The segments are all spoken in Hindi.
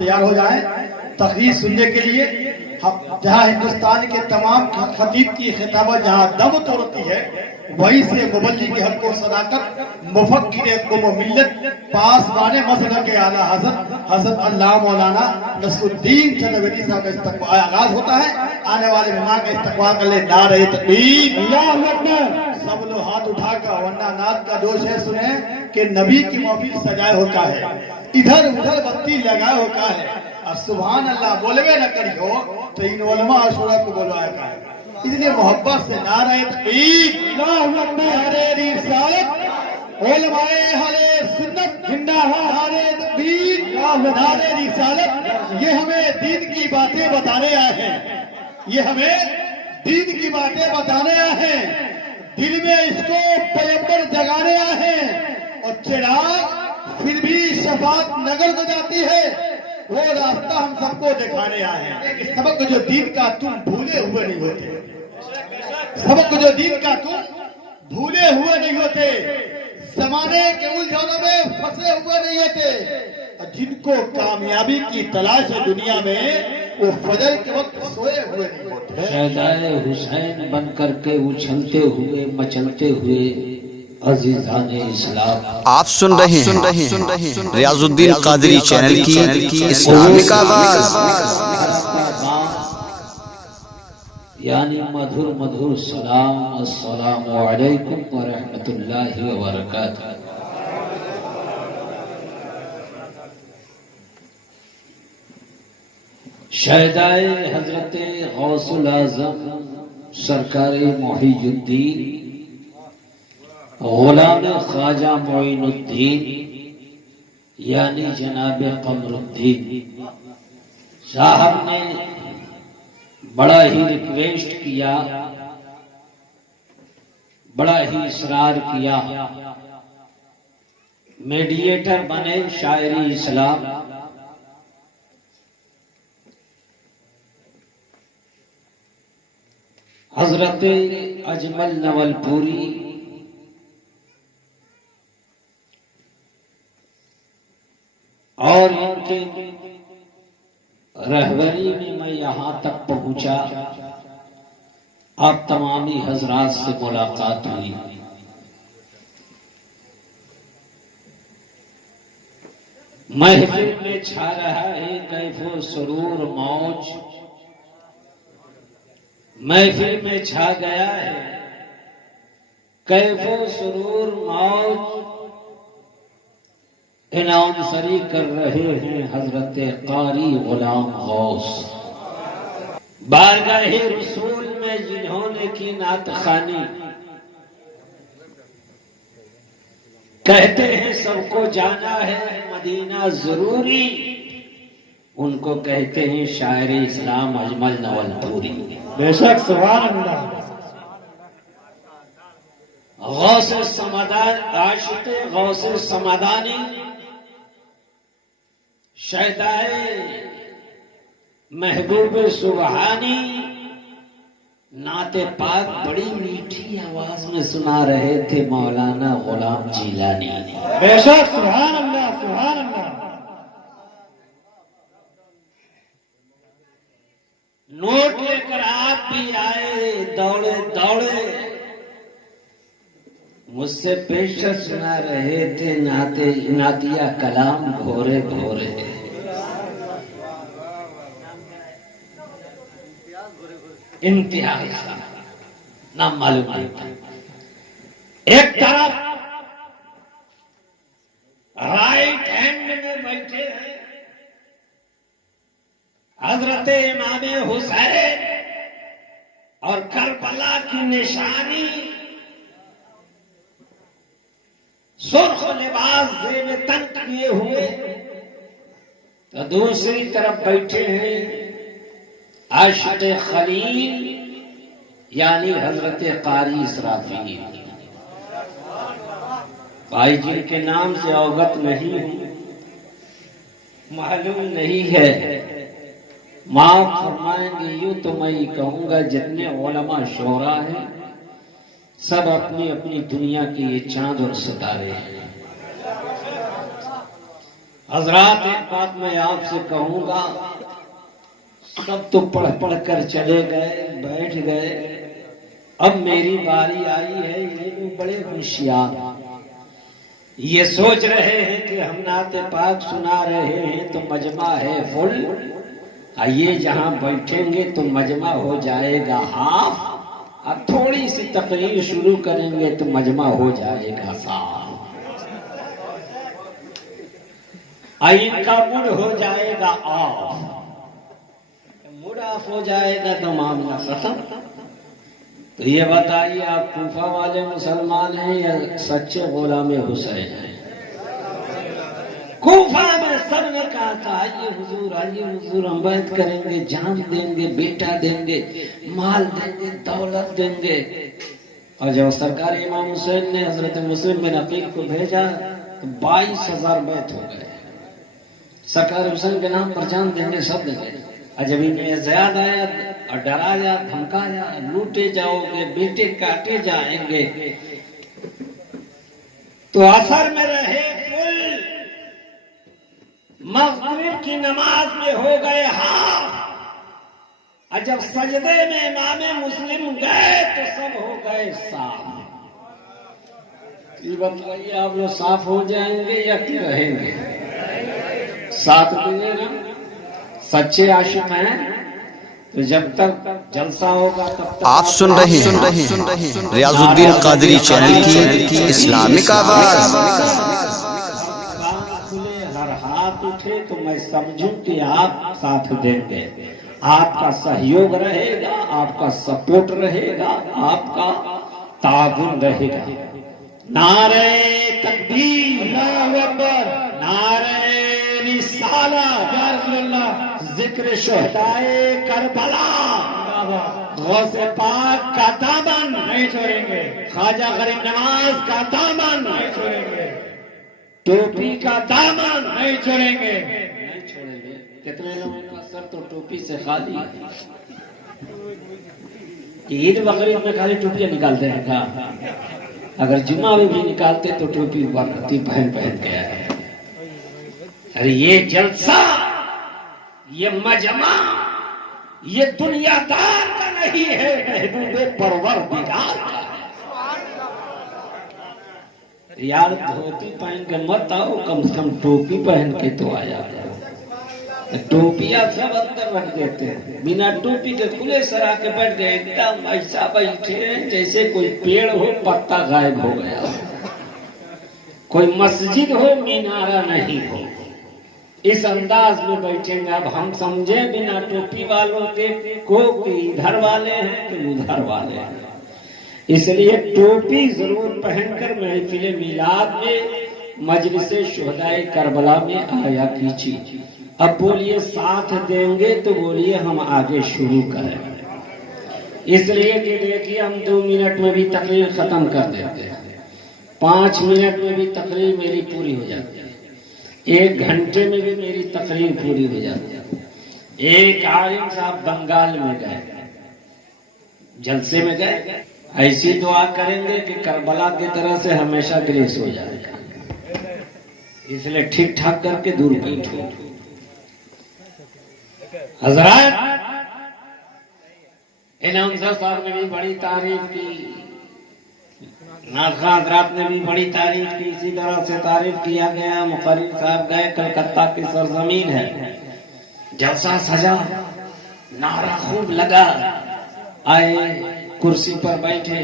तैयार हो जाएं तकरीर सुनने के लिए। जहां हिंदुस्तान के तमाम खतीब की खिताबत जहां दम तोड़ती है, वहीं से मुबल्लिग के हक को सदाकत मुफक्किर कुम मिल्लत पासवाने मसलक के आला हज़रत अल्लाह मौलाना नसरुद्दीन चंदवरी साहब का इस्तकबाल आगाज होता है। आने वाले मेहमान का इस्तकबाल कर ले। नारे तकबीर, अल्लाहु अकबर। सब लोग हाथ उठाकर, वरना नात का दोष है सुने कि नबी की महफिल सजाए होता है, इधर उधर बत्ती लगाए होता है, और सुभान अल्लाह बोलवे न करी हो तो इन उलमा और शूरा को बोलवाया है। इसलिए मोहब्बत से नारे तकबीर, नारे रिसालत, उलमाए अहले सुन्नत जिंदाबाद, नारे तकबीर, नारे रिसालत। ये हमें दीन की बातें बताने आए हैं, ये हमें दीन की बातें बताने आए हैं, दिल में इसको पैगंबर जगाने आए हैं। और चिराग फिर भी शफात नगर में जाती है, वो रास्ता हम सबको दिखाने आए हैं। कि सबक जो दीन का तुम भूले हुए नहीं होते, सबक जो दीन का तुम भूले हुए नहीं होते, जमाने के उलझनों में फंसे हुए नहीं होते। जिनको कामयाबी की तलाश है दुनिया में, वो फजर के वक्त सोए हुए नहीं होते। शहदाए हुसैन बन करके उछलते हुए मचलते हुए अजीजाने इस्लाम। आप सुन रहे हैं रियाजुद्दीन कादरी चैनल की इस्लामिक आवाज, यानी मधुर मधुर सलाम। अस्सलामु अलैकुम व रहमतुल्लाहि व बरकातुहू। शहदाए हजरत गौसुल आज़म सरकारे मोहिजुद्दीन गुलाम ख्वाजा मोइनुद्दीन यानी जनाब कमरुद्दीन साहब ने बड़ा ही रिक्वेस्ट किया, बड़ा ही इसरार किया, मीडिएटर बने शायरी इस्लाम। हजरत अजमल नवलपुरी और इनके रहबरी में मैं यहां तक पहुंचा, आप तमामी हजरात से मुलाकात हुई। महफिल में छा रहा है कैफो सुरूर मौज, महफिल में छा गया है कैफो सुरूर मौज। इनामसरी कर रहे हैं हजरत कारी गुलाम गौस। बारगाहे रसूल में जिन्होंने की नात खानी, कहते हैं सबको जाना है मदीना जरूरी, उनको कहते हैं शायर इस्लाम अजमल नवलपुरी। बेशक सुभान अल्लाह। गौसे समादान आशिक़े गौसे समादानी शहदाए महबूब सुबहानी नाते पाक बड़ी मीठी आवाज में सुना रहे थे मौलाना गुलाम जीलानी। बेशक सुभान अल्लाह, सुभान अल्लाह। नोट लेकर आप भी आए दौड़े दौड़े, मुझसे पेशकश सुना रहे थे नातिया कलाम घोरे घोरे। इम्तियाज ना मालूम नहीं था। एक तरफ राइट हैंड में बैठे हैं हजरत इमाम हुसैन और करबला की निशानी सुर्ख लिबास ज़ेब तन किए हुए, तो दूसरी तरफ बैठे हैं आशिक़े खलील यानी हजरत कारी इसराफील। भाई जिनके नाम से अवगत नहीं हूं, मालूम नहीं है, माफ फरमाएंगे। यूं तो मैं ही कहूंगा जितने उलमा शोरा हैं सब अपनी अपनी दुनिया के ये चांद और सितारे हैं। हजरात, एक बात मैं आपसे कहूंगा, सब तो पढ़ पढ़ कर चले गए, बैठ गए, अब मेरी बारी आई है। ये लोग बड़े होशियार, ये सोच रहे हैं कि हम नाते पाक सुना रहे हैं तो मजमा है फुल, ये जहां बैठेंगे तो मजमा हो जाएगा हाफ, अब थोड़ी सी तकरीर शुरू करेंगे तो मजमा हो जाएगा साफ। इनका मूड हो जाएगा ऑफ, मूड ऑफ हो जाएगा तो मामला खत्म। तो ये बताइए, आप कूफा वाले मुसलमान हैं या सच्चे गुलाम हुसैन हैं? कूफा में सबने कहा था आइए हुजूर हम बैत करेंगे, जान देंगे, बेटा देंगे, माल देंगे, दौलत देंगे। और जब सरकार इमाम हुसैन ने हजरत मुस्लिम बिन अकील को भेजा तो 22,000 बैत हो गए। सरकार हुसैन के नाम पर जान देंगे, सब देंगे। और जब इन्हें ज़याद आया और डराया, धमकाया, लूटे जाओगे, बेटे काटे जाएंगे, तो असर में रहे कुल मगरिब की नमाज में हो गए हाफ, और जब सजदे में इमाम मुस्लिम गए तो सब हो गए साफ। ये बताइए, आप लोग साफ हो जाएंगे या क्यों रहेंगे? साथ देंगे ना? सच्चे आशिक हैं तो जब तक जलसा होगा तब तक आप सुन रहे हैं रियाजुद्दीन कादरी चैनल की इस्लामिक आवाज। हर हाथ उठे तो मैं समझूं कि आप साथ देंगे, आपका सहयोग रहेगा, आपका सपोर्ट रहेगा, आपका ताउन रहेगा। नारे तकबीर, अल्लाहु अकबर, नारे रिसालत, या रसूल अल्लाह, जिक्र शुहदाए करबला, गौसे पाक का दामन नहीं छोड़ेंगे, ख्वाजा गरीब नवाज का दामन नहीं छोड़ेंगे, टोपी का दामन नहीं छोड़ेंगे, नहीं छोड़ेंगे। कितने लोगों का सर तो टोपी से खाली है। ईद बकरीद में खाली टोपियां निकालते हैं क्या? अगर जुम्मा में भी निकालते तो टोपी बनती पहन के आए। अरे ये जलसा, ये मजमा, ये दुनियादार का नहीं है, महबूबे परवरदिगार का है। यार धोती पहन के मत आओ, कम से कम टोपी पहन के तो आया। टोपियां सब अंदर रख देते हैं, बिना टोपी के खुले सरा के बैठ गए, एकदम ऐसा बैठे जैसे कोई पेड़ हो पत्ता गायब हो गया, कोई मस्जिद हो मीनारा नहीं हो, इस अंदाज में बैठेंगे। अब हम समझे बिना टोपी वालों के को इधर वाले हैं कि उधर वाले हैं, इसलिए टोपी जरूर पहनकर महफिल मिलाद में मजलिसे शुहदाए करबला में आया कीजिए। अब बोलिए साथ देंगे तो बोलिए हम आगे शुरू करें, इसलिए कि देखिए हम 2 मिनट में भी तकरीर खत्म कर देते हैं, 5 मिनट में भी तकरीर मेरी पूरी हो जाती है, 1 घंटे में भी मेरी तकरीर पूरी हो जाती है। एक आलिम साहब बंगाल में गए, जलसे में गए, ऐसी दुआ करेंगे कि करबला की तरह से हमेशा ग्रेस हो जाएगा, इसलिए ठीक ठाक करके दूर बैठो। हजरत इनाम साहब ने भी बड़ी तारीफ की, नाज़ा हजरात ने भी बड़ी तारीफ की, इसी तरह से तारीफ किया गया। मुखर्रिर साहब गए, कलकत्ता की सरजमीन है, जलसा सजा, नारा खूब लगा, आए कुर्सी पर बैठे,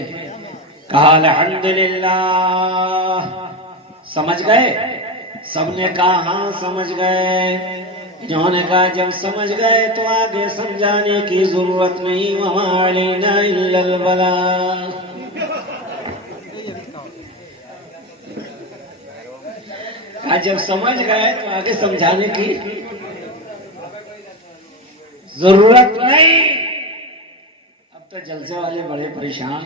कहा अल्हम्दुलिल्लाह। समझ गए? सबने कहा हाँ समझ गए। जिन्होंने कहा जब समझ गए तो आगे समझाने की जरूरत नहीं, वमा अलैना इल्लल बलाग। कहा जब समझ गए तो आगे समझाने की जरूरत नहीं। अब तो जलसे वाले बड़े परेशान।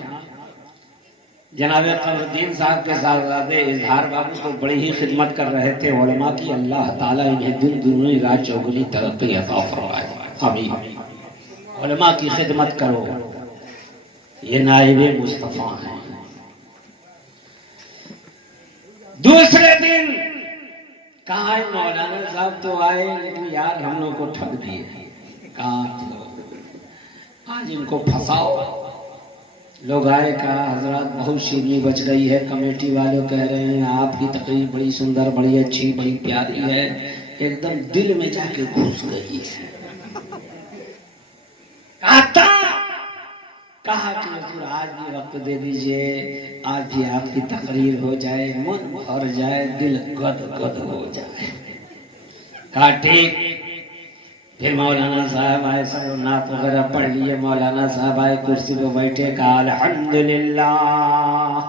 जनाब कमरुद्दीन साहब के साहबजादे इजहार बाबू को बड़ी ही खिदमत कर रहे थे उलमा की, अल्लाह ताला इन्हें दिन दुनी रात चौगुनी तरक्की अता फरमाए। आमीन। उलमा की खिदमत करो, ये नाइबे मुस्तफा हैं। दूसरे दिन कहा है मौलाना साहब तो आए लेकिन यार हम लोग को ठग दिए। कहा आज इनको फंसाओ। लोग आए, कहा हजरत बहुत शीरनी बच गई है, कमेटी वाले कह रहे हैं आपकी तकरीर बड़ी सुंदर, बड़ी अच्छी, बड़ी प्यारी है, एकदम दिल में जाके घुस गई है। कहा कि हुजूर आज भी वक्त दे दीजिए, आज भी आपकी तकरीर हो जाए, मन भर जाए, दिल गद गद हो जाए। कहा ठीक। फिर मौलाना साहब आए, सब नात वगैरह पढ़ लिए, मौलाना साहब आए, कुर्सी पे बैठे, कहा अल्हम्दुलिल्लाह।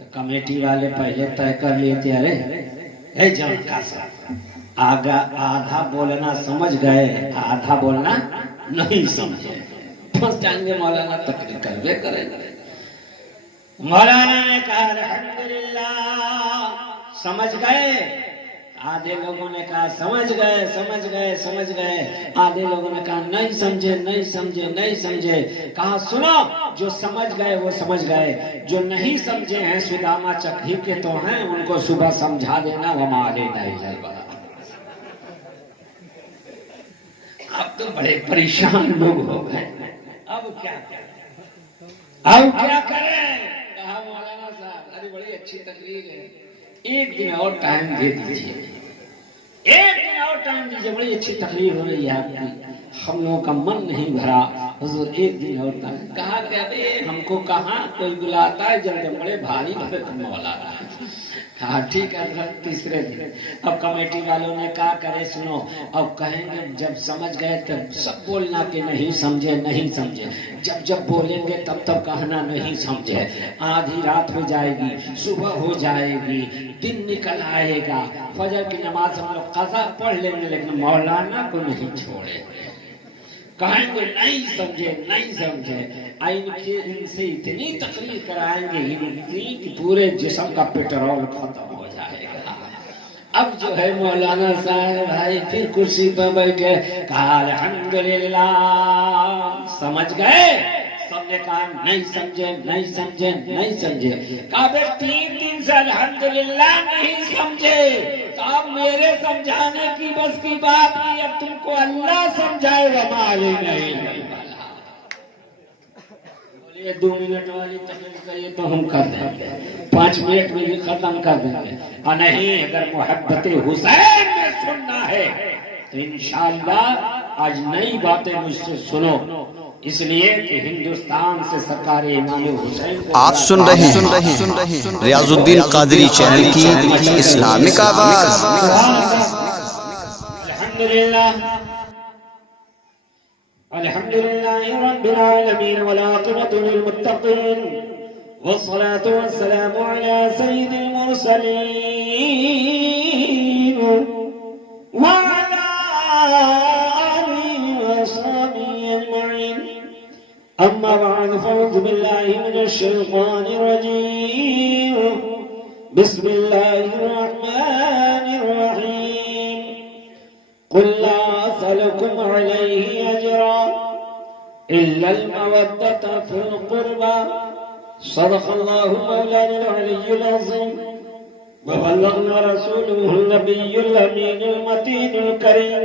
तो कमेटी वाले पहले तय कर लिए थे, अरे जमका साहब आधा बोलना समझ गए, आधा बोलना नहीं समझे, फंस जाएंगे, मौलाना तकरीर करवे करेंगे। मौलाना ने कहा अल्हम्दुलिल्लाह, समझ गए। आधे लोगों ने कहा समझ गए समझ गए समझ गए, आधे लोगों ने कहा नहीं समझे नहीं समझे नहीं समझे। कहा सुनो, जो समझ गए वो समझ गए, जो नहीं समझे हैं सुदामा चक्की के तो हैं, उनको सुबह समझा देना, वो माले नहीं। अब तो बड़े परेशान लोग हो गए, अब क्या करें। कहा मौलाना साहब अरे बड़ी अच्छी तकरीर है, एक दिन और टाइम दे दीजिए, एक दिन और टाइम दीजिए, बड़ी अच्छी तकरीर हो रही है आपकी, हम लोगों का मन नहीं भरा, हुजूर एक दिन और टाइम। कहा कि अरे हमको कहाँ कोई बुलाता है, जल्दी बड़े भारी भरत मौलाना। कहा ठीक है। तीसरे दिन अब कमेटी वालों ने कहा करे सुनो, अब कहेंगे जब समझ गए तब सब बोलना कि नहीं समझे नहीं समझे, जब बोलेंगे तब कहना नहीं समझे। आधी रात हो जाएगी, सुबह हो जाएगी, दिन निकल आएगा, फजर की नमाज हम लोग कज़ा पढ़ लेंगे, लेकिन मौलाना को नहीं छोड़े। कहेंगे नहीं समझे नहीं समझे, इनसे इतनी तकरीर कराएंगे इतनी कि पूरे जिस्म का पेट्रोल खत्म हो जाएगा। अब जो है मौलाना साहब भाई फिर कुर्सी पर बैठे, कहा अल्हम्दुलिल्लाह, समझ गए। सबने कहा नहीं समझे नहीं समझे नहीं समझे। कहा 3 दिन से अल्हम्दुलिल्लाह नहीं समझे, तो अब मेरे समझाने की बस की बात नहीं, अब तुमको अल्लाह समझाएगा, माली नहीं। बोलिए 2 मिनट वाली तकलीफ करिए तो हम कर देंगे, 5 मिनट में भी खत्म कर देंगे। और नहीं, अगर मोहब्बत हुसैन में सुनना है तो इंशाअल्लाह आज नई बातें मुझसे सुनो, इसलिए कि हिंदुस्तान से सरकार इमाम हुसैन को आप सुन रहे हैं रियाजुद्दीन कादरी चैनल की इस्लामिक आवाज। अल्हम्दुलिल्लाह अल्हम्दुलिल्लाहि रब्बिल आलमीन वल आक़िबतु लिल मुत्तक़ीन वस्सलातु वस्सलामु अला सय्यिदिल मुरसलीन व अला आलिहि व अस्हाबिहि अजमईन। अम्मा बाद फअऊज़ु बिल्लाहि मिनश शैतानिर रजीम। बिस्मिल्लाहिर रहमानिर रहीम। कुल ला असअलुकुम अलैहि अजरा इल्लल मवद्दता फिल क़ुर्बा। सदक़ल्लाहु मौलाना अल-अलिय्युल अज़ीम व बल्लगना रसूलुहुन नबियुल अमीनुल मतीनुल करीम।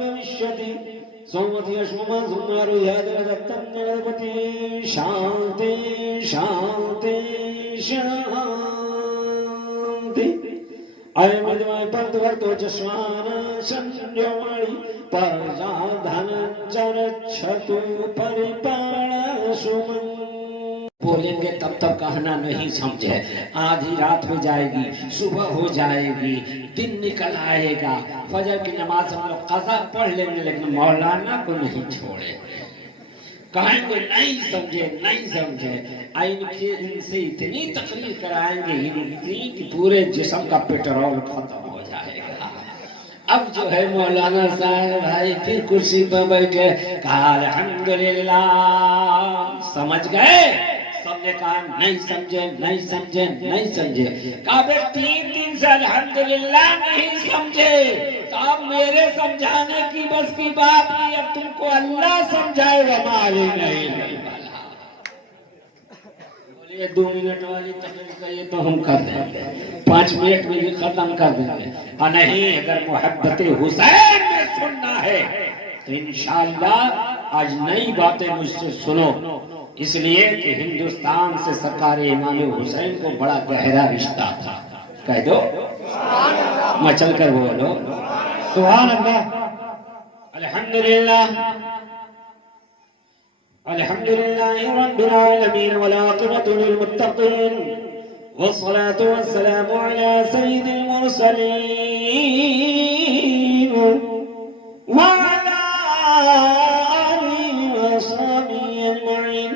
भविष्यति सोमति अश्वमा सुमारु यादरदत्तं नरपति। शांति शांति शांति। अय मधुमय पंत वर्तो जस्वान संजोमणि परजाधन चरक्षतु परिपाण सुमन। बोलेंगे तब कहना नहीं समझे, आधी रात हो जाएगी, सुबह हो जाएगी, दिन निकल आएगा, फजर की नमाज हम लोग कज़ा पढ़ लेंगे, लेकिन मौलाना को नहीं छोड़े। कहेंगे नहीं समझे नहीं समझे, इनसे इतनी तकरीर कराएंगे इतनी कि पूरे जिस्म का पेट्रोल खत्म हो जाएगा। अब जो है मौलाना साहब भाई फिर कुर्सी पर बैठे, कहा अल्हम्दुलिल्लाह, समझ गए? सबने कहा नहीं समझे नहीं समझे नहीं समझे। कहा 3 दिन से अल्हम्दुलिल्लाह नहीं समझे, तो अब मेरे समझाने की बस की बात नहीं, अब तुमको अल्लाह समझाएगा। माली नहीं वाला बोलिए 2 मिनट वाली तकलीफ का ये तो हम कर देंगे, 5 मिनट में भी खत्म कर देंगे। और नहीं, अगर मोहब्बत हुसैन में सुनना है तो इंशाअल्लाह आज नई बातें मुझसे सुनो, इसलिए कि हिंदुस्तान से सरकार इमाम हुसैन को बड़ा गहरा रिश्ता था। कह दो मचल कर बोलो सुभान अल्लाह। अल्हम्दुलिल्लाह अल्हम्दुलिल्लाहि रब्बिल आलमीन वल आक़िबतु लिल मुत्तक़ीन वस्सलातु वस्सलामु अला सय्यिदिल मुरसलीन व अला आलिहि व अस्हाबिहि अजमईन।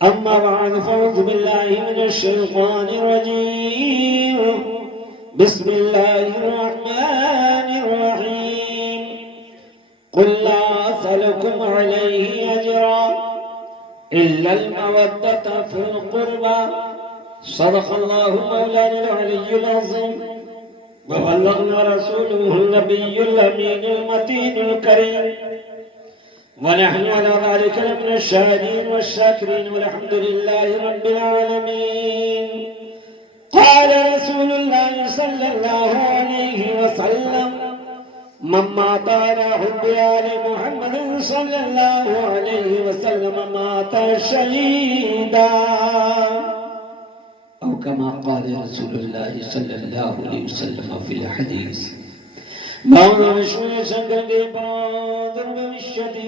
अम्मा बअद फ़अऊज़ु बिल्लाहि मिनश शैतानिर रजीम। बिस्मिल्लाहिर रहमानिर रहीम। कुल ला असअलुकुम अलैहि अजरा इल्लल मवद्दता फिल क़ुर्बा। सदक़ल्लाहु मौलाना अल-अलिय्युल अज़ीम व बल्लगना रसूलुहुन नबियुल अमीनुल मतीनुल करीम व नहनु अला ज़ालिका लमिनश शाहिदीन वश-शाकिरीन वल्हम्दुलिल्लाहि रब्बिल आलमीन। क़ाल रसूलुल्लाह सल्लल्लाहु अलैहि वसल्लम मन मात अला हुब्बि आलि मुहम्मद सल्लल्लाहु अलैहि वसल्लम मात शहीदा। औ कमा क़ाल रसूलुल्लाह सल्लल्लाहु अलैहि वसल्लम फ़िल हदीस। मौना विश्व शंकर के पादर भविष्यति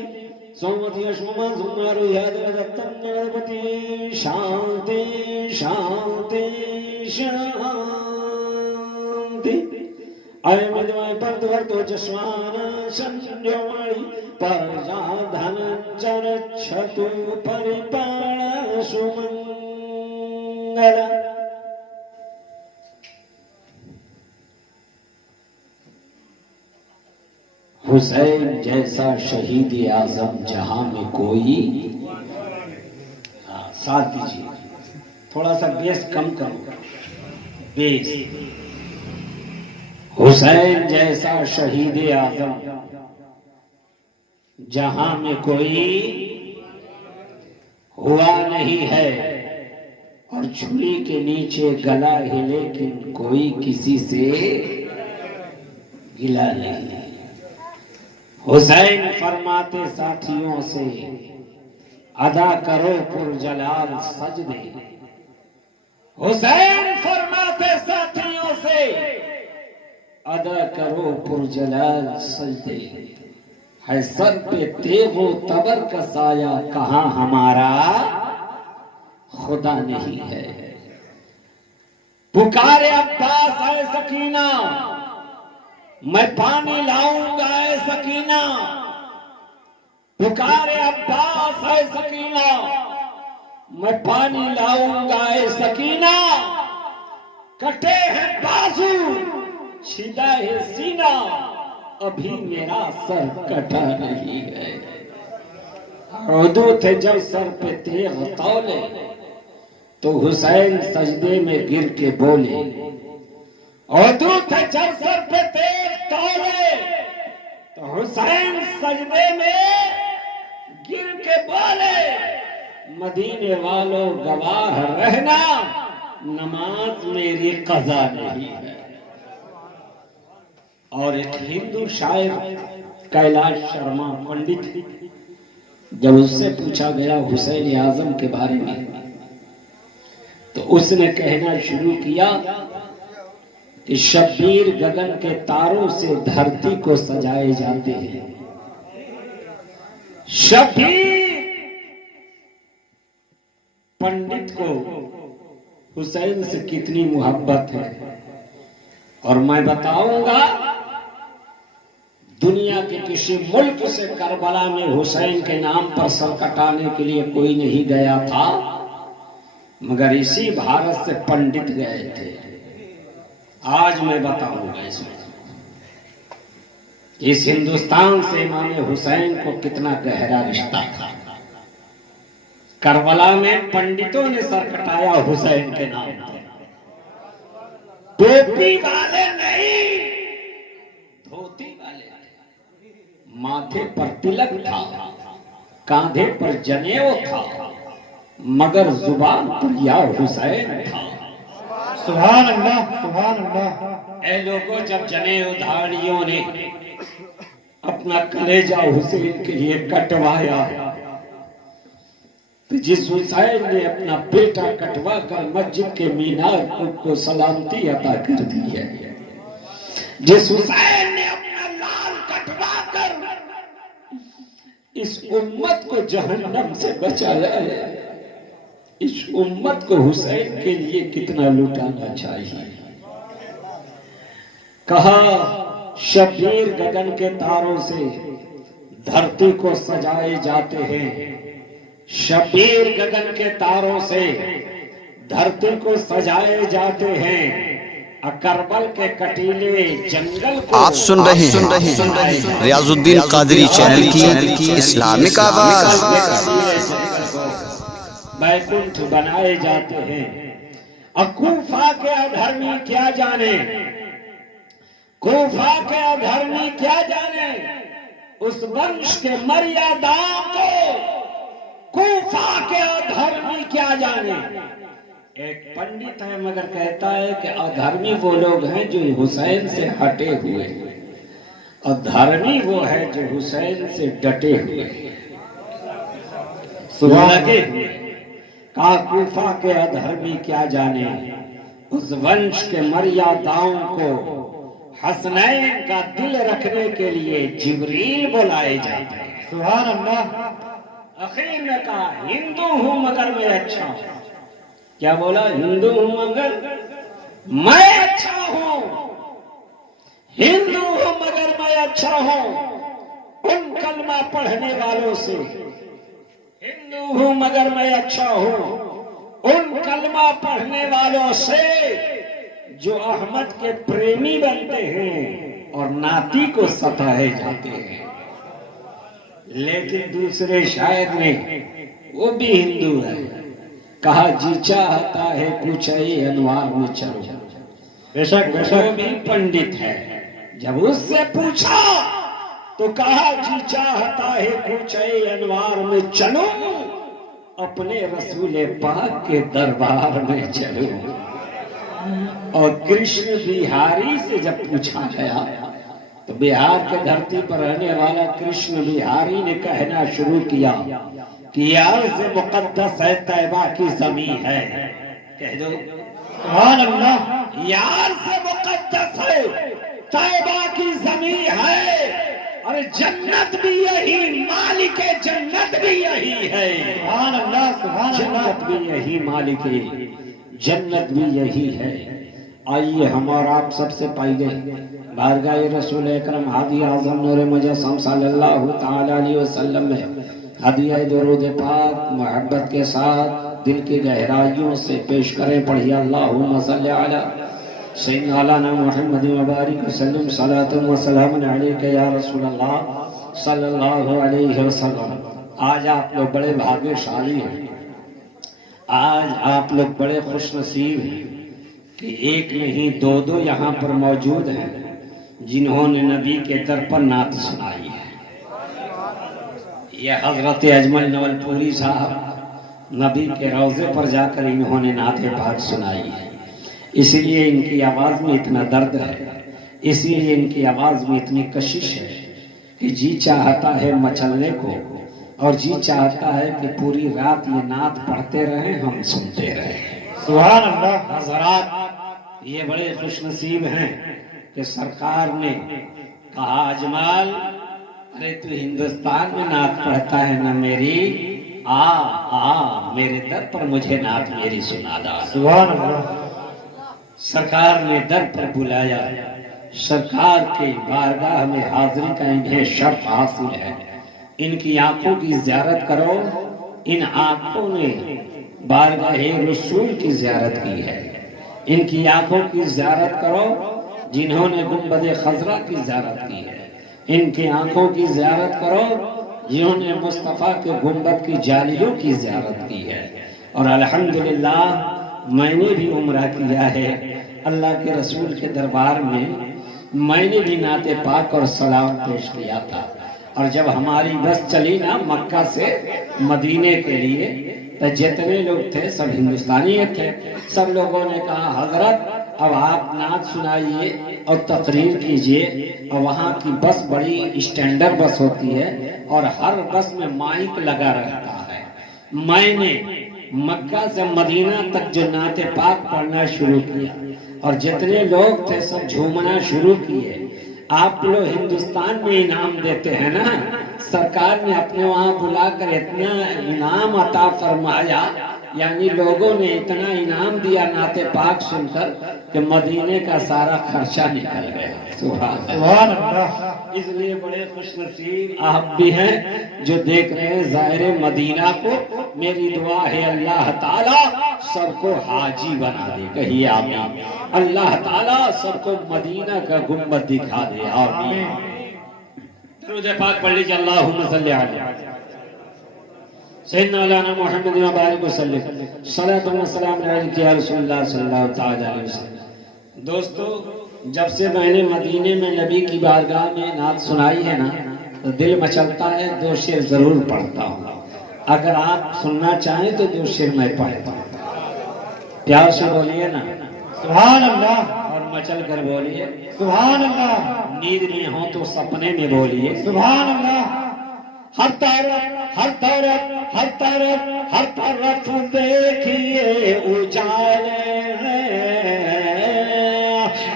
सोमति अश्वमा सुमारु याद दत्तम गणपति। शांति शांति शांति। आय मधुमय पर तो जस्वान संजोवाणी पर धन चर छतु परिपाण सुमंगल। हुसैन जैसा शहीद आजम जहां में कोई। साथ दीजिए, थोड़ा सा बेस कम करो, बेस। हुसैन जैसा शहीद आजम जहां में कोई हुआ नहीं है, और छुरी के नीचे गला है लेकिन कोई किसी से गिला नहीं है। हुसैन फरमाते साथियों से अदा करो पुरजलाल सजदे। हुसैन फरमाते साथियों से अदा करो पुरजलाल सजदे। है सर पे तेगो तबर का साया, कहां हमारा खुदा नहीं है। पुकारे अब्बास है सकीना, मैं पानी लाऊंगा है सकीना। पुकारे अब्बास है सकीना, मैं पानी लाऊंगा है सकीना। कटे हैं बाजू छिदा है सीना, अभी मेरा सर कटा नहीं है। उर्दू थे जब सर पे तेग तौले, तो हुसैन सजदे में गिर के बोले। उर्दू थे जब सर पे तेग तौले, तो हुसैन सजदे में गिर के बोले। मदीने वालों गवाह रहना, नमाज मेरी कज़ा नहीं है। और एक हिंदू शायर कैलाश शर्मा पंडित, जब उससे पूछा गया हुसैन आजम के बारे में, तो उसने कहना शुरू किया कि शब्बीर गगन के तारों से धरती को सजाए जाते हैं। शब्बीर पंडित को हुसैन से कितनी मोहब्बत है, और मैं बताऊंगा दुनिया के किसी मुल्क से करबला में हुसैन के नाम पर सर कटाने के लिए कोई नहीं गया था, मगर इसी भारत से पंडित गए थे। आज मैं बताऊंगा इसमें इस हिंदुस्तान से इमाम हुसैन को कितना गहरा रिश्ता था। करबला में पंडितों ने सर कटाया हुसैन के नाम पर। टोपी वाले नहीं, धोती वाले। माथे पर तिलक था, कांधे पर जनेऊ था, मगर जुबान पर या हुसैन था। सुभान अल्लाह, सुभान अल्लाह। ऐ लोगों, जब जनेऊधारियों ने अपना कलेजा हुसैन के लिए कटवाया, तो जिस हुसैन ने अपना बेटा कटवा कर मस्जिद के मीनार को सलामती अता कर दी है, जिस हुसैन ने अपना लाल कटवा कर इस उम्मत को जहन्नम से बचाया है, इस उम्मत को हुसैन के लिए कितना लुटाना चाहिए। कहा शबीर गगन के तारों से धरती को सजाए जाते हैं, शबीर गगन के तारों से धरती को सजाए जाते हैं, करबल के कटीले जंगल को। आप सुन रहे हैं रियाजुद्दीन कादरी चैनल की इस्लामिक आवाज। बैकुंठ बनाए जाते हैं। कूफा के अधर्मी क्या जाने, कूफा के अधर्मी क्या जाने उस वंश के मर्यादाओं को, कूफा के अधर्मी क्या जाने। एक पंडित है मगर कहता है कि अधर्मी वो लोग हैं जो हुसैन से हटे हुए, और धर्मी वो है जो हुसैन से डटे हुए। लगे का कूफा के अधर्मी क्या जाने उस वंश के मर्यादाओं को हसनैन का दिल रखने के लिए जिब्रील बुलाए जाते हैं। सुभान अल्लाह। आखिर में कहा हिंदू हूं मगर मैं अच्छा हूं। क्या बोला? हिंदू हूं मगर मैं अच्छा हूं, हिंदू हूं मगर मैं अच्छा हूं उन कलमा पढ़ने वालों से, हिंदू हूं मगर मैं अच्छा हूं उन कलमा पढ़ने वालों से जो अहमद के प्रेमी बनते हैं और नाती को सताए जाते हैं। लेकिन दूसरे शायर ने, वो भी हिंदू है, कहा जी चाहता है कुछ अनवार में चलो। बेशक वो बेशक। भी पंडित है। जब उससे पूछा तो कहा जी चाहता है कुछ अनवार में चलो, अपने रसूल पाक के दरबार में चलो। और कृष्ण बिहारी से जब पूछा गया तो बिहार के धरती पर रहने वाला कृष्ण बिहारी ने कहना शुरू किया कि यार से मुकद्दस है तैबा की जमीन है। कह दो सुभान अल्लाह। यार से मुकद्दस है तैबा की जमीन है, और जन्नत भी यही, मालिक जन्नत भी यही है। सुभान अल्लाह, सुभान अल्लाह। जन्नत भी यही, मालिक जन्नत भी यही है। आइए हम और आप सबसे पहले बारगाह रसूल अकरम हादी आज़म नूर मुजस्सम सल्लल्लाहु तआला अलैहि वसल्लम में हदिया दुरूद पाक मोहब्बत के साथ दिल की गहराइयों से पेश करें। पढ़िए अल्लाहुम्मा सल्ली अला सय्यिदना मुहम्मद व बारिक वसल्लम सलातन व सलामन अलैका या रसूल अल्लाह सल्लल्लाहु अलैहि वसल्लम। आज आप लोग बड़े भाग्यशाली हैं, आज आप लोग बड़े खुशनसीब हैं कि एक नहीं दो दो यहाँ पर मौजूद हैं जिन्होंने नबी के दर पर नात सुनाई है। ये हजरत अजमल नवलपुरी साहब नबी के रोजे पर जाकर इन्होंने नात पाक सुनाई है। इसीलिए इनकी आवाज में इतना दर्द है, इसीलिए इनकी आवाज में इतनी कशिश है कि जी चाहता है मचलने को, और जी चाहता है कि पूरी रात ये नात पढ़ते रहे, हम सुनते रहे। सुभान अल्लाह। हजरात, ये बड़े खुशनसीब हैं कि सरकार ने कहा अजमल, अरे तू हिंदुस्तान में नात पढ़ता है ना मेरी, आ मेरे दर पर मुझे नात मेरी सुना दा। सुभान अल्लाह। सरकार ने दर पर बुलाया, सरकार के बारगाह में हाजिरी का इन्हें शर्फ हासिल है। इनकी आंखों की ज़ियारत करो। इन आंखों ने बारगाह रसूल की ज़ियारत की है। इनकी आंखों की ज़ियारत करो जिन्होंने गुंबद खजरा की ज़ियारत की है। इनकी आंखों की ज़ियारत करो जिन्होंने मुस्तफ़ा के गुंबद की जालियों की ज़ियारत की है। और अल्हम्दुलिल्लाह मैंने भी उम्रा किया है अल्लाह के रसूल के दरबार में। मैंने भी नाते पाक और सलाम पेश किया था। और जब हमारी बस चली ना मक्का से मदीने के लिए तो जितने लोग थे सब हिंदुस्तानी थे। सब लोगों ने कहा हजरत अब आप नात सुनाइए और तकरीर कीजिए। और वहाँ की बस बड़ी स्टैंडर्ड बस होती है और हर बस में माइक लगा रहता है। मैंने मक्का से मदीना तक जो नाते पाक पढ़ना शुरू किया और जितने लोग थे सब झूमना शुरू किए। आप लोग हिंदुस्तान में इनाम देते हैं ना, सरकार ने अपने वहाँ बुलाकर इतना इनाम अता फरमाया, यानी लोगों ने इतना इनाम दिया नाते पाक सुनकर कि मदीने का सारा खर्चा निकल गया। सुभान अल्लाह। इसलिए बड़े खुशनसीब आप भी हैं जो देख रहे हैं ज़ाहिरे मदीना को। मेरी दुआ है अल्लाह ताला सबको हाजी बना दे। कहिए आमीन। अल्लाह ताला सबको मदीना का गुंबद दिखा दे। आमीन। दरूद पाक पढ़ लीजिए। अल्लाहुम्मा सल्ली अला सय्यदना मौलाना मुहम्मद व बारिक वसल्लम सल्लल्लाहु अलैहि वसल्लम या रसूलुल्लाह सल्लल्लाहु तआला अलैहि वसल्लम। दोस्तों जब से मैंने मदीने में नबी की बारगाह में नात सुनाई है ना तो दिल मचलता है। 2 शेर जरूर पढ़ता हूँ। अगर आप सुनना चाहें तो 2 शेर मैं पढ़ता हूँ। प्यार से बोलिए ना सुभान अल्लाह। और मचल कर बोलिए सुभान अल्लाह। नींद में हो तो सपने में बोलिए सुभान अल्लाह। हर तरफ हर तरफ हर तरफ हर तरफ देखिए उजाले हैं।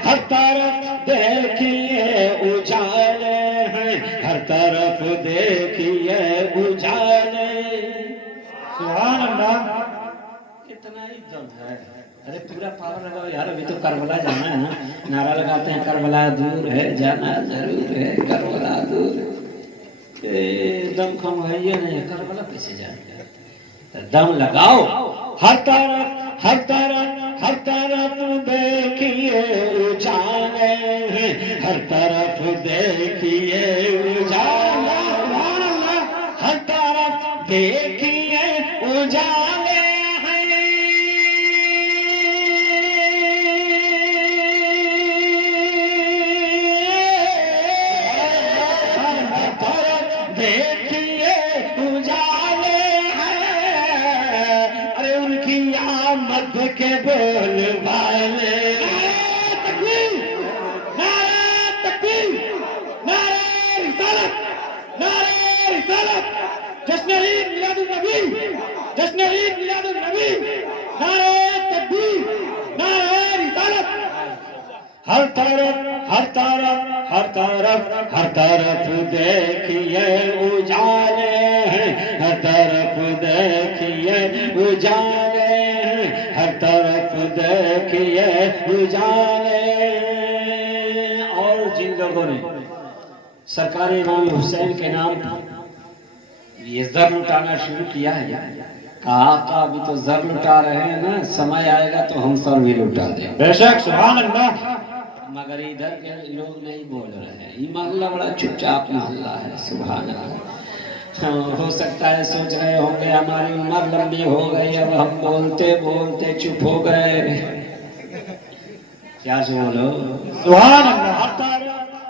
हर तरफ देखिए उजाले हैं। हर तरफ देखिए उजाले। सुभान अल्लाह। इतना ही दम है। अरे पूरा पावर लगाओ यार। अभी तो करबला जाना है ना। नारा लगाते हैं करबला दूर है जाना जरूर है करबला दूर। दम कम है ये नहीं करबला कैसे जाएंगे। तो दम लगाओ। हर तरफ हर तरफ हर तरफ देखिए उजाले हैं। हर तरफ देखिए उजाले। सुभान अल्लाह। हर तरफ देखिए उजाले देखिए उजाले हैं। अरे उनकी आमद के बोल वाले। तकबीर नारे तकबीर नारे रिसालत नारे रिसालत। जश्न ईद मिलादुन नबी जश्न ईद मिलादुन नबी। नारे तकबीर नारे रिसालत। हर तरफ हर तरफ हर तरफ हर तरफ देखिए उजाले हैं। हर तरफ देखिए उजाले हैं। हर तरफ देखिए उजाले। और जिन लोगों ने सरकार इमाम हुसैन के नाम ये जर लुटाना शुरू किया है कहा का अभी तो जर लुटा रहे हैं ना, समय आएगा तो हम सब भी लुटा देंगे। बेशक। सुभान अल्लाह। मगर इधर के लोग नहीं बोल रहे हैं। ये मोहल्ला बड़ा चुपचाप मोहल्ला है। सुभान अल्लाह। हो सकता है सोच रहे होंगे हमारी उम्र लंबी हो गई अब हम बोलते बोलते चुप हो गए। क्या से बोलो सुभान अल्लाह।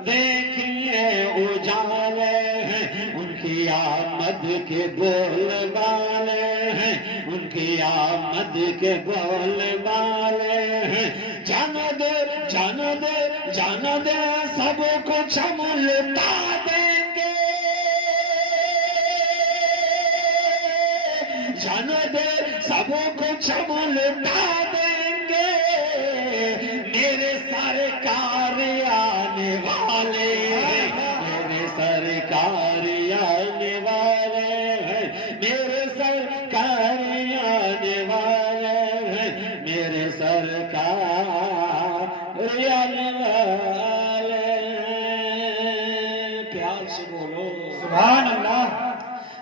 देखिए उजाले हैं। उनकी आमद के बोल वाले हैं। उनकी आमद के बोल वाले हैं। जान दे जान दे जान दे सब कुछ हम लुटा देंगे। जान दे सब कुछ हम लुटा देंगे। मेरे सरकार आने वाले हैं। मेरे सरकार आने वाले हैं। मेरे सरकार आने वाले हैं। मेरे सरकार आने वाले सुभान अल्लाह।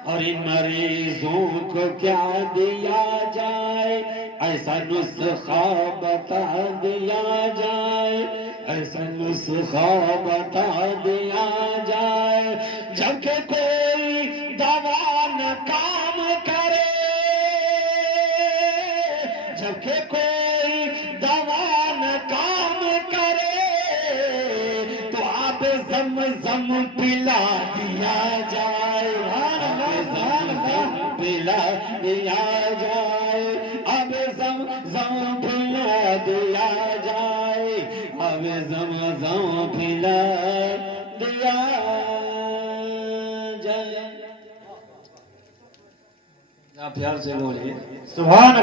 और इन मरीजों को क्या दिया जाए, ऐसा नुस्खा बता दिया जाए, ऐसा नुस्खा बता दिया जाए, जबकि कोई दवा न काम करे, जबकि कोई दवा न काम करे, तो आप ज़म-ज़म पिला दिया जाए, पिला दिया जाए, अब ज़म-ज़म पिला दिया जाए, अब ज़म-ज़म पिला दिया जाए। आप प्यार से बोलिए सुभान